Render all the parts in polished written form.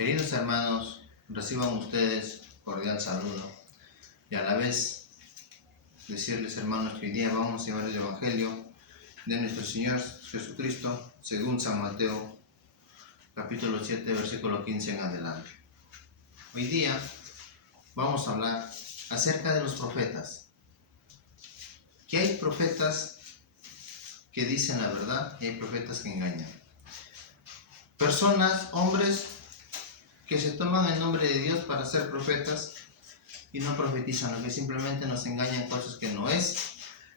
Queridos hermanos, reciban ustedes cordial saludo y a la vez decirles, hermanos, que hoy día vamos a llevar el Evangelio de nuestro Señor Jesucristo según San Mateo, capítulo 7, versículo 15 en adelante. Hoy día vamos a hablar acerca de los profetas. Que hay profetas que dicen la verdad y hay profetas que engañan. Personas, hombres, que se toman el nombre de Dios para ser profetas y no profetizan, lo que simplemente nos engañan cosas que no es,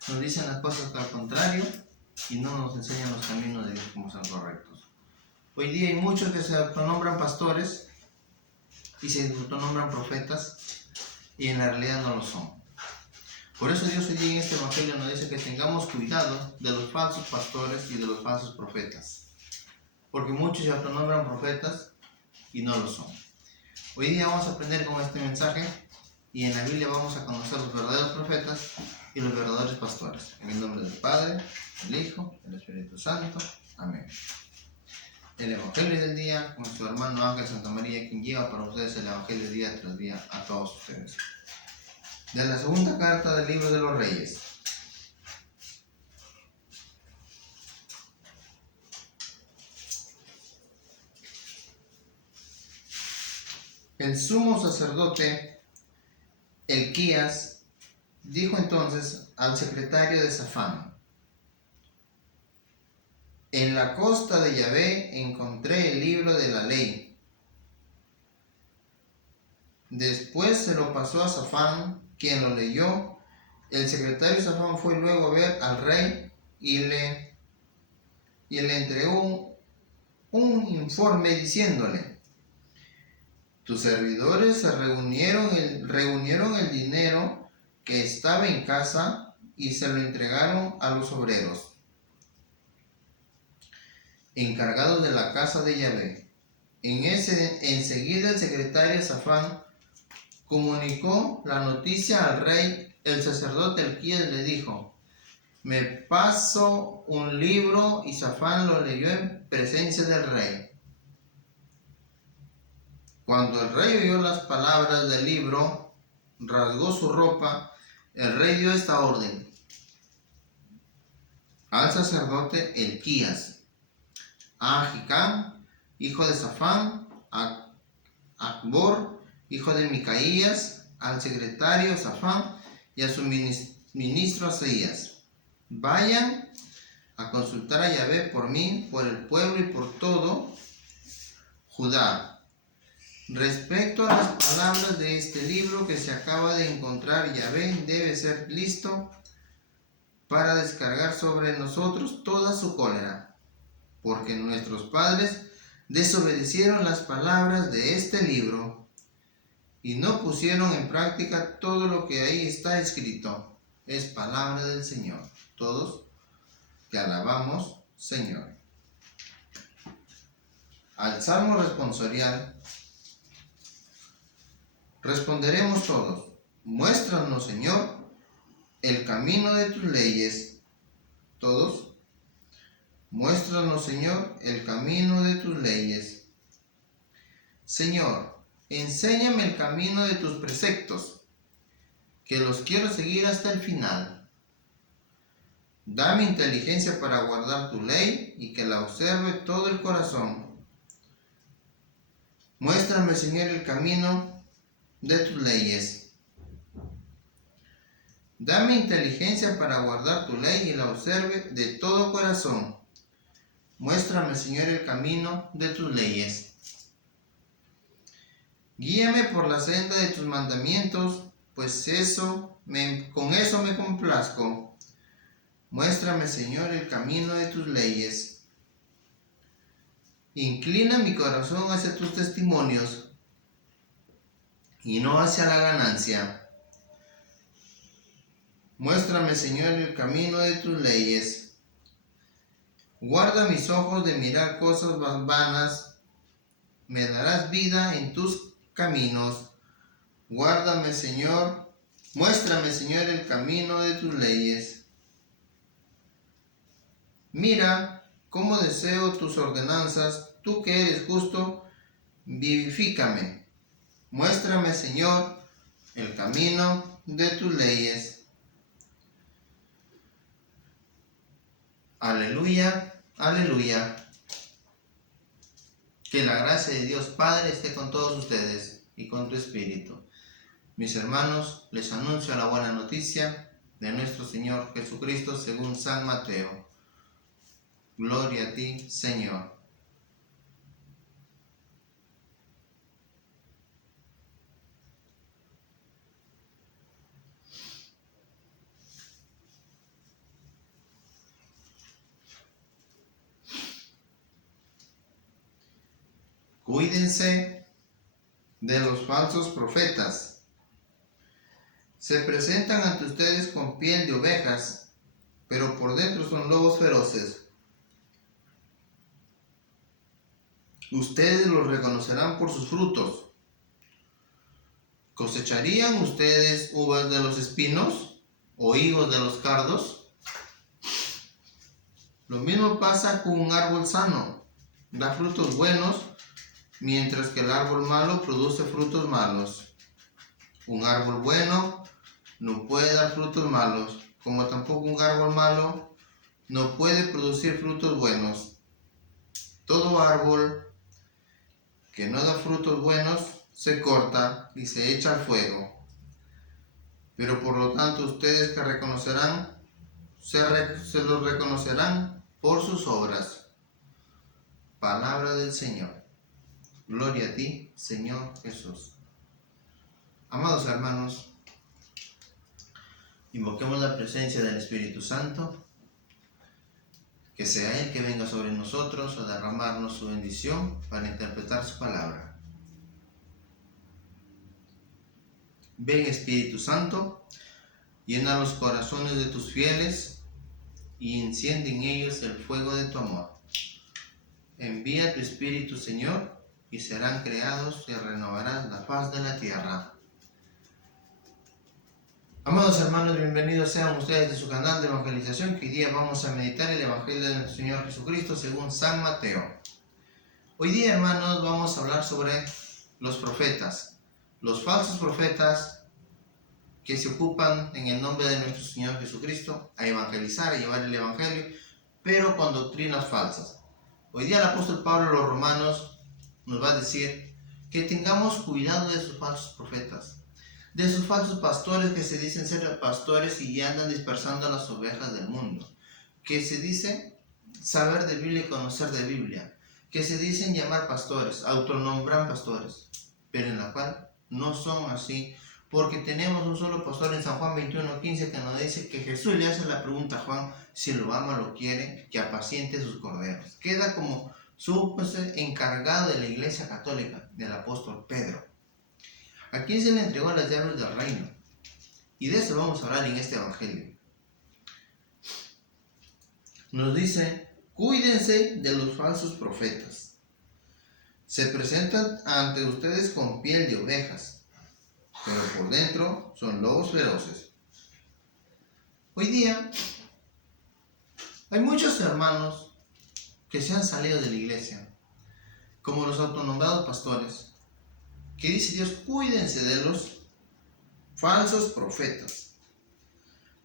nos dicen las cosas al contrario y no nos enseñan los caminos de Dios como son correctos. Hoy día hay muchos que se autonombran pastores y se autonombran profetas y en la realidad no lo son. Por eso Dios hoy día en este Evangelio nos dice que tengamos cuidado de los falsos pastores y de los falsos profetas, porque muchos se autonombran profetas y no lo son. Hoy día vamos a aprender con este mensaje y en la Biblia vamos a conocer los verdaderos profetas y los verdaderos pastores. En el nombre del Padre, del Hijo, del Espíritu Santo. Amén. El Evangelio del día con su hermano Ángel Santa María, quien lleva para ustedes el Evangelio día tras día a todos ustedes. De la segunda carta del libro de los Reyes. El sumo sacerdote Elquías dijo entonces al secretario de Safán: en la costa de Yahvé encontré el libro de la ley. Después se lo pasó a Safán, quien lo leyó. El secretario Safán fue luego a ver al rey y le entregó un informe diciéndole: tus servidores se reunieron el dinero que estaba en casa y se lo entregaron a los obreros encargados de la casa de Yahvé. Enseguida el secretario Safán comunicó la noticia al rey. El sacerdote Elquías le dijo: me paso un libro, y Safán lo leyó en presencia del rey. Cuando el rey oyó las palabras del libro, rasgó su ropa. El rey dio esta orden al sacerdote Elquías, a Ahicam, hijo de Safán, a Acbor, hijo de Micaías, al secretario Safán y a su ministro Asaías: vayan a consultar a Yahvé por mí, por el pueblo y por todo Judá, respecto a las palabras de este libro que se acaba de encontrar. Yahvé debe ser listo para descargar sobre nosotros toda su cólera, porque nuestros padres desobedecieron las palabras de este libro y no pusieron en práctica todo lo que ahí está escrito. Es palabra del Señor. Todos te alabamos, Señor. Al salmo responsorial responderemos todos: muéstranos, Señor, el camino de tus leyes. Todos: muéstranos, Señor, el camino de tus leyes. Señor, enséñame el camino de tus preceptos, que los quiero seguir hasta el final. Dame inteligencia para guardar tu ley y que la observe todo el corazón. Muéstrame, Señor, el camino de tus leyes. Dame inteligencia para guardar tu ley y la observe de todo corazón. Muéstrame, Señor, el camino de tus leyes. Guíame por la senda de tus mandamientos, pues con eso me complazco. Muéstrame, Señor, el camino de tus leyes. Inclina mi corazón hacia tus testimonios y no hacia la ganancia. Muéstrame, Señor, el camino de tus leyes. Guarda mis ojos de mirar cosas vanas. Me darás vida en tus caminos. Muéstrame, Señor, el camino de tus leyes. Mira cómo deseo tus ordenanzas, tú que eres justo. vivifícame. Muéstrame, Señor, el camino de tus leyes. Aleluya, aleluya. Que la gracia de Dios Padre esté con todos ustedes y con tu espíritu. Mis hermanos, les anuncio la buena noticia de nuestro Señor Jesucristo según San Mateo. Gloria a ti, Señor. Cuídense de los falsos profetas. Se presentan ante ustedes con piel de ovejas, pero por dentro son lobos feroces. Ustedes los reconocerán por sus frutos. ¿Cosecharían ustedes uvas de los espinos o higos de los cardos? Lo mismo pasa con un árbol sano. Da frutos buenos, mientras que el árbol malo produce frutos malos. Un árbol bueno no puede dar frutos malos, como tampoco un árbol malo no puede producir frutos buenos. Todo árbol que no da frutos buenos se corta y se echa al fuego. Pero por lo tanto ustedes que reconocerán, se los reconocerán por sus obras. Palabra del Señor. Gloria a ti, Señor Jesús. Amados hermanos, invoquemos la presencia del Espíritu Santo, que sea Él que venga sobre nosotros a derramarnos su bendición para interpretar su palabra. Ven, Espíritu Santo, llena los corazones de tus fieles y enciende en ellos el fuego de tu amor. Envía tu Espíritu, Señor, y serán creados y renovarás la faz de la tierra. Amados hermanos, bienvenidos sean ustedes de su canal de evangelización, que hoy día vamos a meditar el Evangelio de nuestro Señor Jesucristo según San Mateo. Hoy día, hermanos, vamos a hablar sobre los profetas, los falsos profetas que se ocupan en el nombre de nuestro Señor Jesucristo a evangelizar, a llevar el Evangelio, pero con doctrinas falsas. Hoy día el apóstol Pablo a los romanos nos va a decir que tengamos cuidado de esos falsos profetas, de esos falsos pastores que se dicen ser pastores y andan dispersando a las ovejas del mundo, que se dicen saber de Biblia y conocer de Biblia, que se dicen llamar pastores, autonombran pastores, pero en la cual no son así, porque tenemos un solo pastor en San Juan 21:15 que nos dice que Jesús le hace la pregunta a Juan si lo ama, lo quiere, que apaciente sus corderos. Queda como encargado de la Iglesia Católica, del apóstol Pedro. ¿A quién se le entregó las llaves del reino? Y de eso vamos a hablar en este Evangelio. Nos dice, cuídense de los falsos profetas. Se presentan ante ustedes con piel de ovejas, pero por dentro son lobos feroces. Hoy día hay muchos hermanos que se han salido de la iglesia, como los autonombrados pastores, que dice Dios, cuídense de los falsos profetas,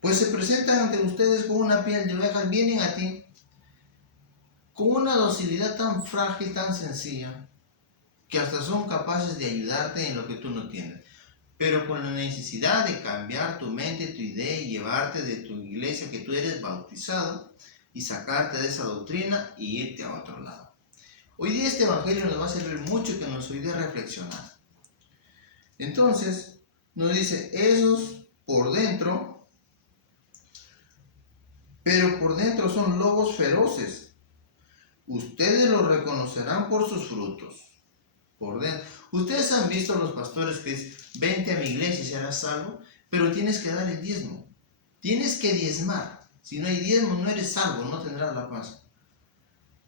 pues se presentan ante ustedes con una piel de ovejas, vienen a ti con una docilidad tan frágil, tan sencilla, que hasta son capaces de ayudarte en lo que tú no tienes, pero con la necesidad de cambiar tu mente, tu idea y llevarte de tu iglesia que tú eres bautizado y sacarte de esa doctrina y irte a otro lado. Hoy día este evangelio nos va a servir mucho, que nos ayude a reflexionar. Entonces nos dice, esos por dentro, pero por dentro son lobos feroces. Ustedes los reconocerán por sus frutos. Por dentro. Ustedes han visto a los pastores que dicen, vente a mi iglesia y serás salvo, pero tienes que dar el diezmo. Tienes que diezmar. Si no hay diezmo, no eres salvo, no tendrás la paz.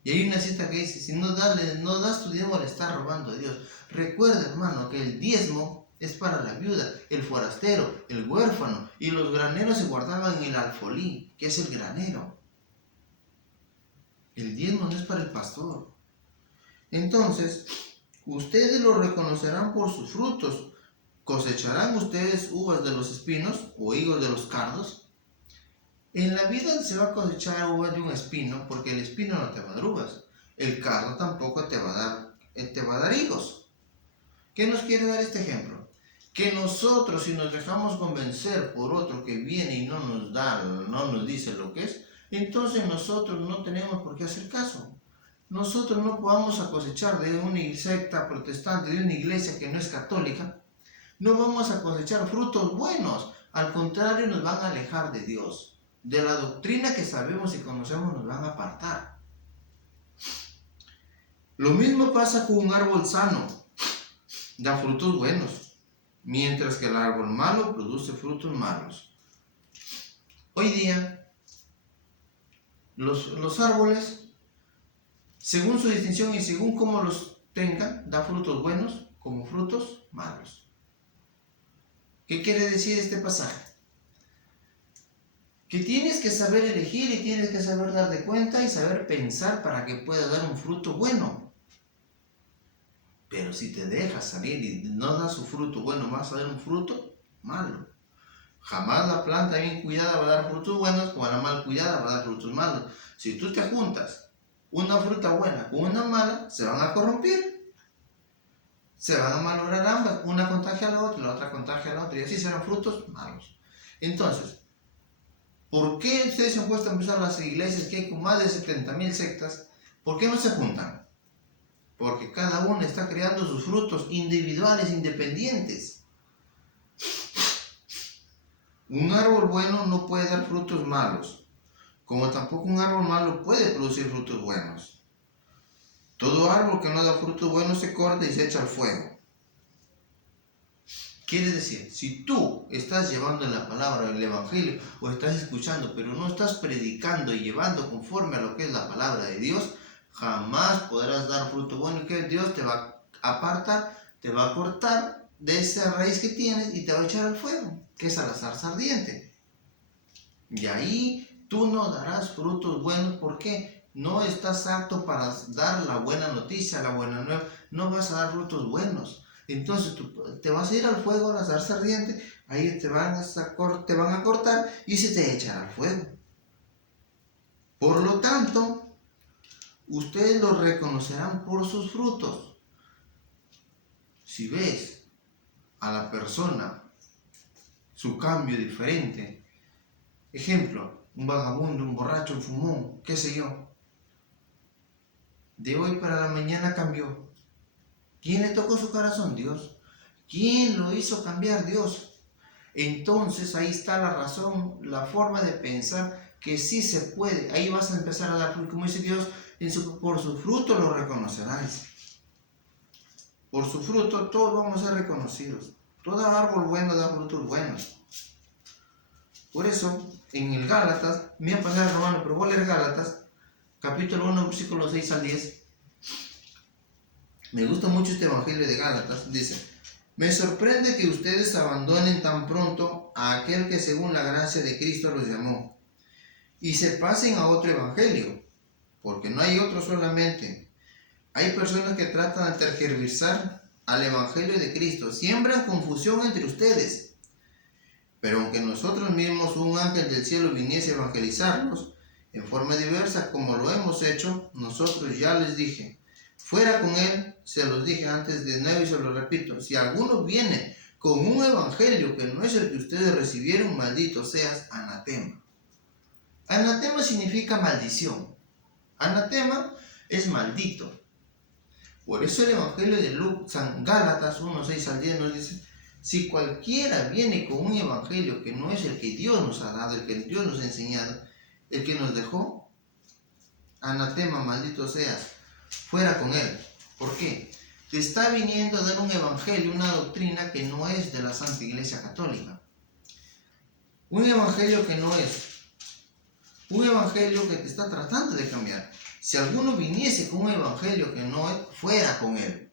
Y hay una cita que dice, si no das tu diezmo, le estás robando a Dios. Recuerda, hermano, que el diezmo es para la viuda, el forastero, el huérfano, y los graneros se guardaban en el alfolí, que es el granero. El diezmo no es para el pastor. Entonces, Ustedes lo reconocerán por sus frutos. ¿Cosecharán ustedes uvas de los espinos o higos de los cardos? En la vida se va a cosechar uvas de un espino, porque el espino no te va a dar uvas. El cardo tampoco te va a dar higos. ¿Qué nos quiere dar este ejemplo? Que nosotros, si nos dejamos convencer por otro que viene y no nos dice lo que es, entonces nosotros no tenemos por qué hacer caso. Nosotros no vamos a cosechar de una secta protestante, de una iglesia que no es católica, no vamos a cosechar frutos buenos. Al contrario, nos van a alejar de Dios. De la doctrina que sabemos y conocemos nos van a apartar. Lo mismo pasa con un árbol sano. Da frutos buenos, mientras que el árbol malo produce frutos malos. Hoy día, los árboles, según su distinción y según cómo los tengan, da frutos buenos como frutos malos. ¿Qué quiere decir este pasaje? Que tienes que saber elegir y tienes que saber dar de cuenta y saber pensar para que pueda dar un fruto bueno. Pero si te dejas salir y no da su fruto bueno, vas a dar un fruto malo. Jamás la planta bien cuidada va a dar frutos buenos, como la mal cuidada va a dar frutos malos. Si tú te juntas una fruta buena con una mala, se van a corromper. Se van a malograr ambas. Una contagia a la otra, la otra contagia a la otra, y así serán frutos malos. Entonces, ¿por qué ustedes se han puesto a empezar las iglesias que hay con más de 70,000 sectas? ¿Por qué no se juntan? Porque cada uno está creando sus frutos individuales, independientes. Un árbol bueno no puede dar frutos malos, como tampoco un árbol malo puede producir frutos buenos. Todo árbol que no da frutos buenos se corta y se echa al fuego. Quiere decir, si tú estás llevando la palabra del Evangelio o estás escuchando, pero no estás predicando y llevando conforme a lo que es la palabra de Dios, jamás podrás dar fruto bueno, que Dios te va a apartar, te va a cortar de esa raíz que tienes y te va a echar al fuego, que es a la zarza ardiente. Y ahí tú no darás frutos buenos. ¿Por qué? No estás apto para dar la buena noticia, la buena nueva. No vas a dar frutos buenos. Entonces tú te vas a ir al fuego, a la zarza ardiente, ahí te van a cortar y se te echará al fuego. Por lo tanto, ustedes los reconocerán por sus frutos. Si ves a la persona su cambio diferente, ejemplo, un vagabundo, un borracho, un fumón, qué sé yo, de hoy para la mañana cambió. ¿Quién le tocó su corazón? Dios. ¿Quién lo hizo cambiar? Dios. Entonces ahí está la razón, la forma de pensar que sí se puede. Ahí vas a empezar a dar fruto, como dice Dios, por su fruto lo reconoceráis. Por su fruto todos vamos a ser reconocidos. Todo árbol bueno da frutos buenos. Por eso, en el Gálatas, me voy a pasar a Romano, pero voy a leer Gálatas, capítulo 1, versículos 6 al 10. Me gusta mucho este evangelio de Gálatas. Dice: me sorprende que ustedes abandonen tan pronto a aquel que según la gracia de Cristo los llamó y se pasen a otro evangelio, porque no hay otro solamente. Hay personas que tratan de tergiversar al evangelio de Cristo, siembran confusión entre ustedes. Pero aunque nosotros mismos, un ángel del cielo, viniese a evangelizarlos en forma diversa como lo hemos hecho, nosotros ya les dije, fuera con él. Se los dije antes de nuevo y se lo repito: si alguno viene con un evangelio que no es el que ustedes recibieron, maldito seas, anatema. Anatema significa maldición. Anatema es maldito. Por eso el evangelio de San Gálatas 1, 6 al 10 nos dice: si cualquiera viene con un evangelio que no es el que Dios nos ha dado, el que Dios nos ha enseñado, el que nos dejó, anatema, maldito seas, fuera con él. ¿Por qué? Te está viniendo a dar un evangelio, una doctrina que no es de la Santa Iglesia Católica. Un evangelio que no es. Un evangelio que te está tratando de cambiar. Si alguno viniese con un evangelio que no es, fuera con él.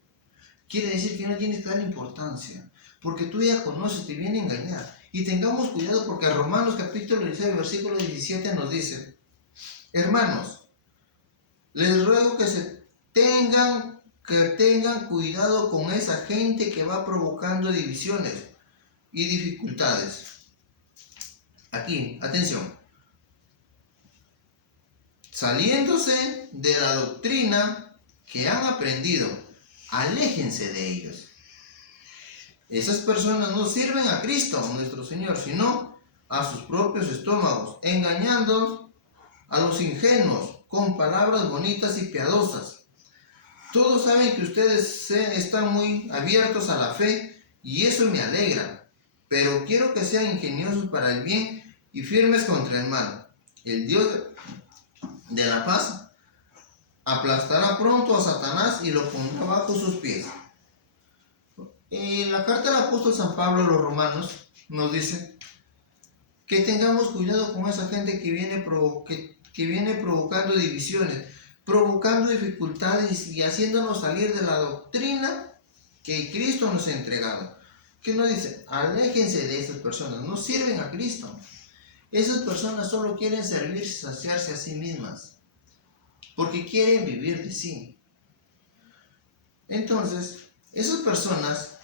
Quiere decir que no tienes que dar importancia, porque tú ya conoces, te viene a engañar. Y tengamos cuidado, porque Romanos capítulo 16, versículo 17 nos dice: hermanos, les ruego que se tengan que tengan cuidado con esa gente que va provocando divisiones y dificultades. Aquí, atención. Saliéndose de la doctrina que han aprendido, aléjense de ellos. Esas personas no sirven a Cristo, nuestro Señor, sino a sus propios estómagos, engañando a los ingenuos con palabras bonitas y piadosas. Todos saben que ustedes están muy abiertos a la fe y eso me alegra, pero quiero que sean ingeniosos para el bien y firmes contra el mal. El Dios de la paz aplastará pronto a Satanás y lo pondrá bajo sus pies. En la carta del apóstol San Pablo a los romanos nos dice que tengamos cuidado con esa gente que viene provocando divisiones, provocando dificultades y haciéndonos salir de la doctrina que Cristo nos ha entregado. Que nos dice, aléjense de esas personas, no sirven a Cristo. Esas personas solo quieren servirse y saciarse a sí mismas, porque quieren vivir de sí. Entonces, esas personas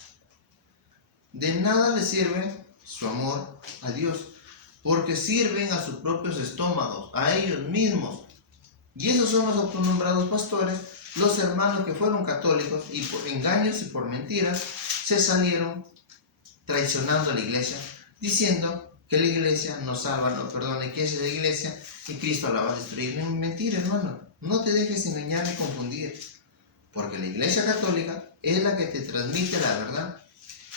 de nada les sirve su amor a Dios, porque sirven a sus propios estómagos, a ellos mismos. Y esos son los autonombrados pastores, los hermanos que fueron católicos y por engaños y por mentiras se salieron traicionando a la iglesia, diciendo que la iglesia nos salva, no perdone, que es la iglesia y Cristo la va a destruir. No, mentira, hermano, no te dejes engañar ni confundir, porque la iglesia católica es la que te transmite la verdad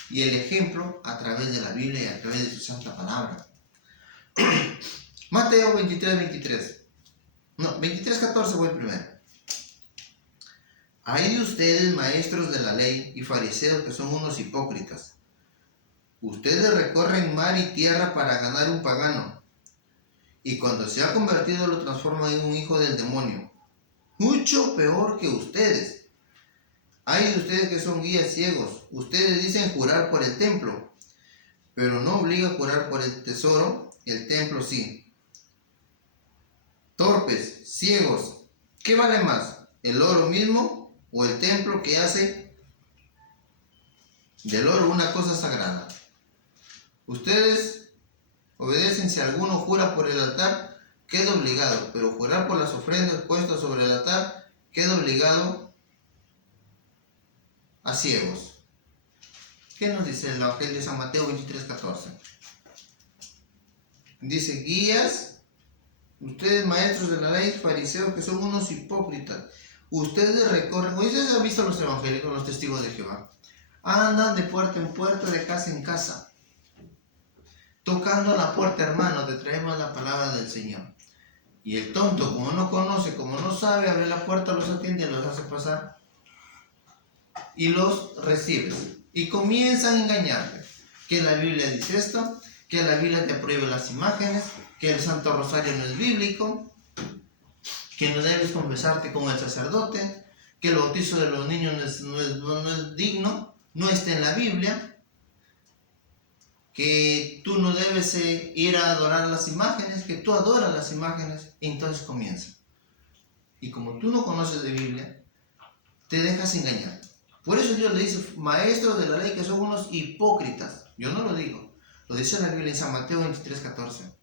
y el ejemplo a través de la Biblia y a través de su santa palabra. Mateo 23:14 voy primero. Hay de ustedes, maestros de la ley y fariseos, que son unos hipócritas. Ustedes recorren mar y tierra para ganar un pagano, y cuando se ha convertido lo transforman en un hijo del demonio, mucho peor que ustedes. Hay de ustedes que son guías ciegos. Ustedes dicen jurar por el templo, pero no obliga a jurar por el tesoro, el templo sí. Torpes, ciegos, ¿qué vale más? ¿El oro mismo o el templo que hace del oro una cosa sagrada? Ustedes obedecen si alguno jura por el altar, queda obligado, pero jurar por las ofrendas puestas sobre el altar, queda obligado a ciegos. ¿Qué nos dice el Evangelio de San Mateo 23:14? Dice, guías, ustedes maestros de la ley, fariseos, que son unos hipócritas. Ustedes recorren, ustedes han visto los evangélicos, los testigos de Jehová. Andan de puerta en puerta, de casa en casa, tocando la puerta, hermano, te traemos la palabra del Señor. Y el tonto, como no conoce, como no sabe, abre la puerta, los atiende, los hace pasar y los recibe. Y comienzan a engañarte. Que la Biblia dice esto, que la Biblia te prohíbe las imágenes, que el Santo Rosario no es bíblico, que no debes confesarte con el sacerdote, que el bautizo de los niños no es digno, no está en la Biblia, que tú no debes ir a adorar las imágenes, que tú adoras las imágenes, y entonces comienza. Y como tú no conoces de Biblia, te dejas engañar. Por eso Dios le dice, maestros de la ley, que son unos hipócritas. Yo no lo digo, lo dice la Biblia en San Mateo 23:14,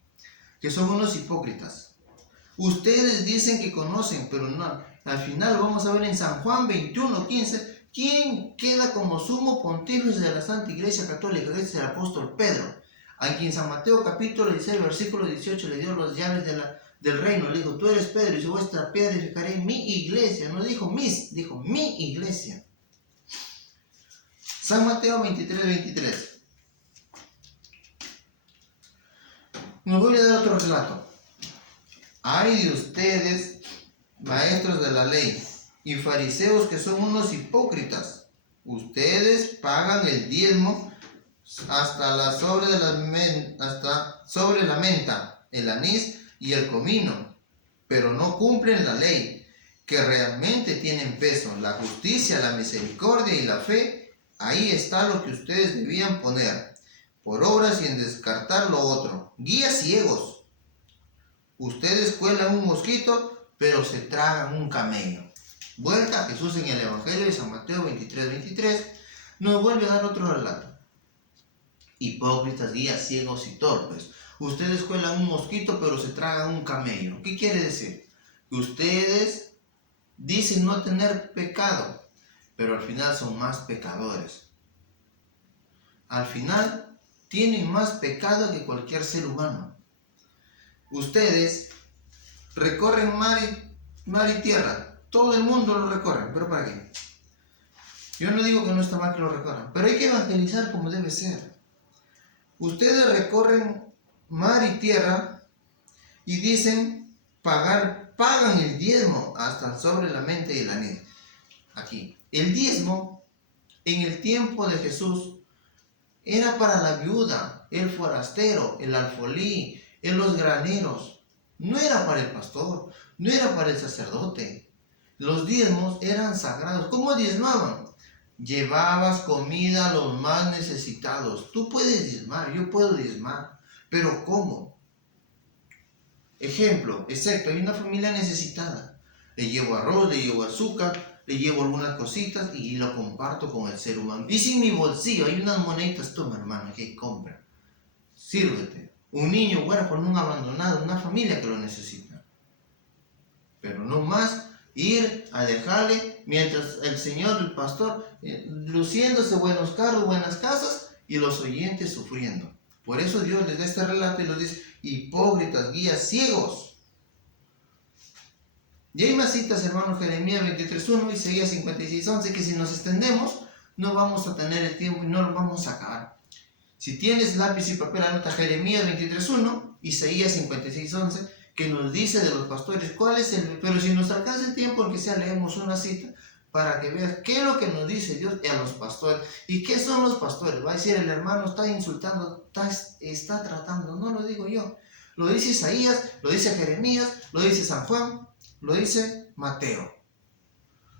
que son unos hipócritas. Ustedes dicen que conocen, pero no. Al final vamos a ver en San Juan 21:15, ¿quién queda como sumo pontífice de la Santa Iglesia Católica? Ese es el apóstol Pedro, a quien San Mateo capítulo 16, versículo 18 le dio las llaves del reino. Le dijo, tú eres Pedro y sobre esta piedra edificaré mi iglesia. No dijo mis, dijo mi iglesia. San Mateo 23:23. Nos voy a dar otro relato. Hay de ustedes, maestros de la ley y fariseos, que son unos hipócritas. Ustedes pagan el diezmo hasta sobre la menta, el anís y el comino, pero no cumplen la ley, que realmente tienen peso, la justicia, la misericordia y la fe. Ahí está lo que ustedes debían poner, por obras y en descartar lo otro. Guías ciegos. Ustedes cuelan un mosquito, pero se tragan un camello. Vuelta, Jesús en el Evangelio de San Mateo 23:23 nos vuelve a dar otro relato. Hipócritas, guías, ciegos y torpes. Ustedes cuelan un mosquito pero se tragan un camello. ¿Qué quiere decir? Que ustedes dicen no tener pecado, pero al final son más pecadores. Al final tienen más pecado que cualquier ser humano. Ustedes recorren mar y tierra. Todo el mundo lo recorre, pero ¿para qué? Yo no digo que no está mal que lo recorran, pero hay que evangelizar como debe ser. Ustedes recorren mar y tierra y dicen pagan el diezmo hasta sobre la mente y la anillo. Aquí, el diezmo en el tiempo de Jesús era para la viuda, el forastero, el alfolí, los graneros. No era para el pastor, no era para el sacerdote. Los diezmos eran sagrados. ¿Cómo diezmaban? Llevabas comida a los más necesitados. Tú puedes diezmar, yo puedo diezmar, pero ¿cómo? Ejemplo, exacto, hay una familia necesitada. Le llevo arroz, le llevo azúcar, le llevo algunas cositas y lo comparto con el ser humano. Y si en mi bolsillo hay unas moneditas, toma hermano, que compra. Sírvete. Un niño huérfano, un abandonado, una familia que lo necesita. Pero no más ir a dejarle mientras el Señor, el pastor, luciéndose buenos carros, buenas casas y los oyentes sufriendo. Por eso Dios les da este relato y les dice, hipócritas, guías, ciegos. Y hay más citas, hermanos, Jeremías 23:1 y Isaías 56:11, que si nos extendemos no vamos a tener el tiempo y no lo vamos a acabar. Si tienes lápiz y papel, anota Jeremías 23:1, Isaías 56:11, que nos dice de los pastores cuál es el... Pero si nos alcanza el tiempo, aunque sea leemos una cita, para que veas qué es lo que nos dice Dios a los pastores. ¿Y qué son los pastores? Va a decir el hermano, está insultando, está tratando. No lo digo yo. Lo dice Isaías, lo dice Jeremías, lo dice San Juan, lo dice Mateo.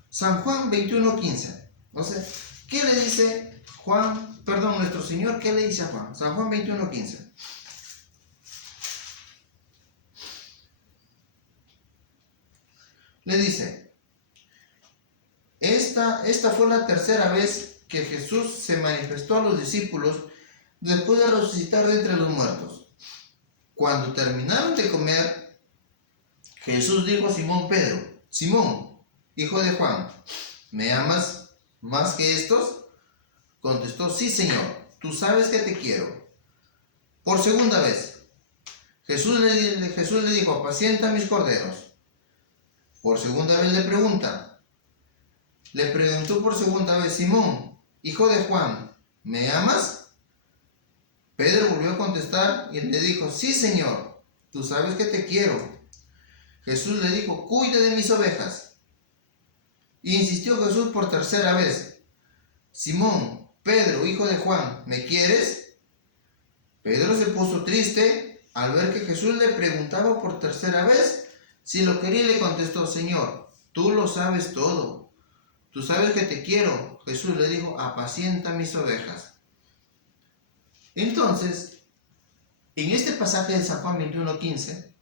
San Juan 21:15. O sea, ¿qué le dice nuestro Señor? ¿Qué le dice a Juan? San Juan 21:15. Le dice, esta fue la tercera vez que Jesús se manifestó a los discípulos después de resucitar de entre los muertos. Cuando terminaron de comer, Jesús dijo a Simón Pedro, Simón, hijo de Juan, ¿me amas más que estos? Contestó, sí, Señor, tú sabes que te quiero. Por segunda vez, Jesús le dijo, apacienta mis corderos. Por segunda vez le preguntó por segunda vez, Simón, hijo de Juan, ¿me amas? Pedro volvió a contestar y le dijo, sí, Señor, tú sabes que te quiero. Jesús le dijo, cuida de mis ovejas. Y insistió Jesús por tercera vez, Simón, Pedro, hijo de Juan, ¿me quieres? Pedro se puso triste al ver que Jesús le preguntaba por tercera vez si lo quería y le contestó, Señor, tú lo sabes todo. Tú sabes que te quiero. Jesús le dijo, apacienta mis ovejas. Entonces, en este pasaje de San Juan 21:15,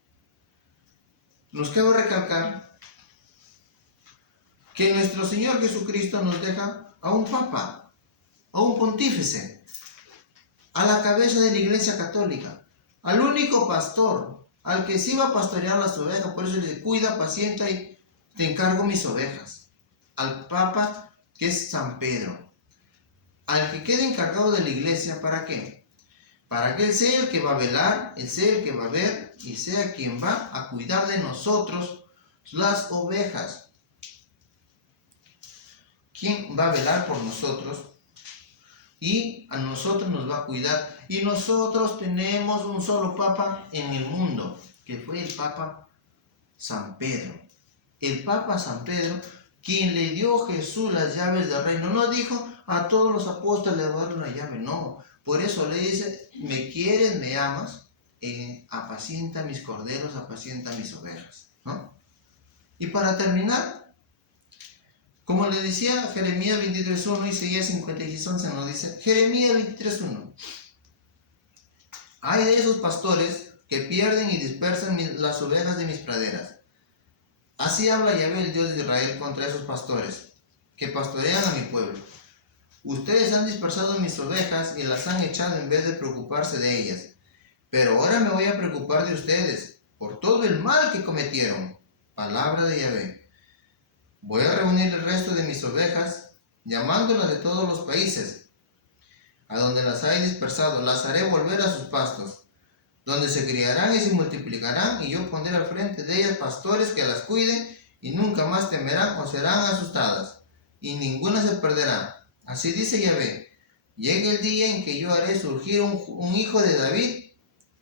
nos cabe recalcar que nuestro Señor Jesucristo nos deja a un papa, a un pontífice, a la cabeza de la Iglesia Católica, al único pastor, al que sí va a pastorear las ovejas. Por eso le dice, cuida, pacienta y te encargo mis ovejas. Al Papa, que es San Pedro, al que quede encargado de la iglesia, ¿para qué? Para que él sea el que va a velar, él sea el que va a ver y sea quien va a cuidar de nosotros, las ovejas. ¿Quién va a velar por nosotros? Y a nosotros nos va a cuidar. Y nosotros tenemos un solo Papa en el mundo, que fue el Papa San Pedro. El Papa San Pedro, quien le dio a Jesús las llaves del reino. No dijo a todos los apóstoles le voy a dar una llave, no. Por eso le dice, me quieres, me amas, apacienta mis corderos, apacienta mis ovejas, ¿no? Y para terminar, como le decía, Jeremías 23:1 y Isaías 56:11 nos dice, Jeremías 23:1, hay de esos pastores que pierden y dispersan las ovejas de mis praderas. Así habla Yahvé, el Dios de Israel, contra esos pastores que pastorean a mi pueblo. Ustedes han dispersado mis ovejas y las han echado en vez de preocuparse de ellas. Pero ahora me voy a preocupar de ustedes por todo el mal que cometieron. Palabra de Yahvé. Voy a reunir el resto de mis ovejas, llamándolas de todos los países, a donde las hay dispersado. Las haré volver a sus pastos, donde se criarán y se multiplicarán, y yo pondré al frente de ellas pastores que las cuiden, y nunca más temerán o serán asustadas, y ninguna se perderá. Así dice Yahvé: llegue el día en que yo haré surgir un hijo de David,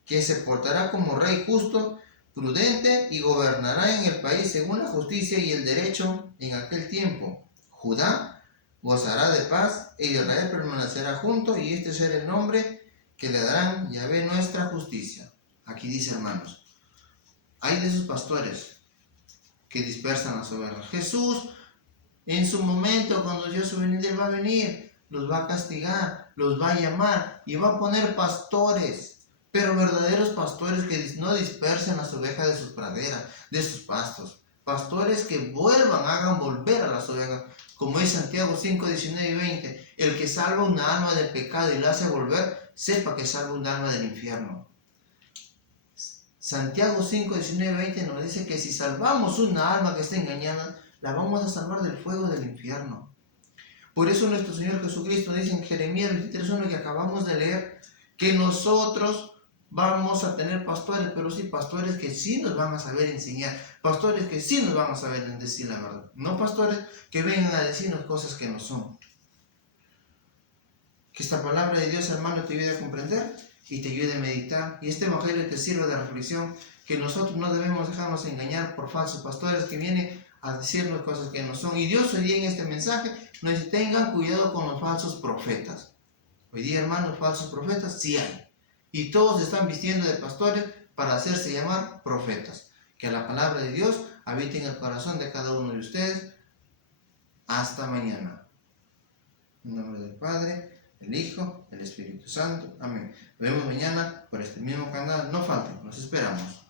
que se portará como rey justo, prudente, y gobernará en el país según la justicia y el derecho. En aquel tiempo Judá gozará de paz, e Israel permanecerá junto, y este será el nombre que le darán: Yahvé nuestra justicia. Aquí dice, hermanos, hay de esos pastores que dispersan las ovejas. Jesús, en su momento, cuando Dios su venida, va a venir, los va a castigar, los va a llamar y va a poner pastores, pero verdaderos pastores que no dispersen las ovejas de sus praderas, de sus pastos. Pastores que vuelvan, hagan volver a las ovejas, como es Santiago 5, 19 y 20. El que salva una alma del pecado y la hace volver, sepa que salva un alma del infierno. Santiago 5, 19 y 20 nos dice que si salvamos una alma que está engañada, la vamos a salvar del fuego del infierno. Por eso nuestro Señor Jesucristo dice en Jeremías 23:1 que acabamos de leer, que nosotros vamos a tener pastores, pero sí pastores que sí nos van a saber enseñar, pastores que sí nos van a saber decir la verdad, no pastores que vengan a decirnos cosas que no son. Que esta palabra de Dios, hermano, te ayude a comprender y te ayude a meditar, y este evangelio te sirva de reflexión, que nosotros no debemos dejarnos engañar por falsos pastores que vienen a decirnos cosas que no son. Y Dios hoy día en este mensaje nos dice: tengan cuidado con los falsos profetas. Hoy día, hermanos, falsos profetas sí hay, y todos se están vistiendo de pastores para hacerse llamar profetas. Que la palabra de Dios habite en el corazón de cada uno de ustedes. Hasta mañana. En nombre del Padre, el Hijo, el Espíritu Santo. Amén. Nos vemos mañana por este mismo canal. No falten, los esperamos.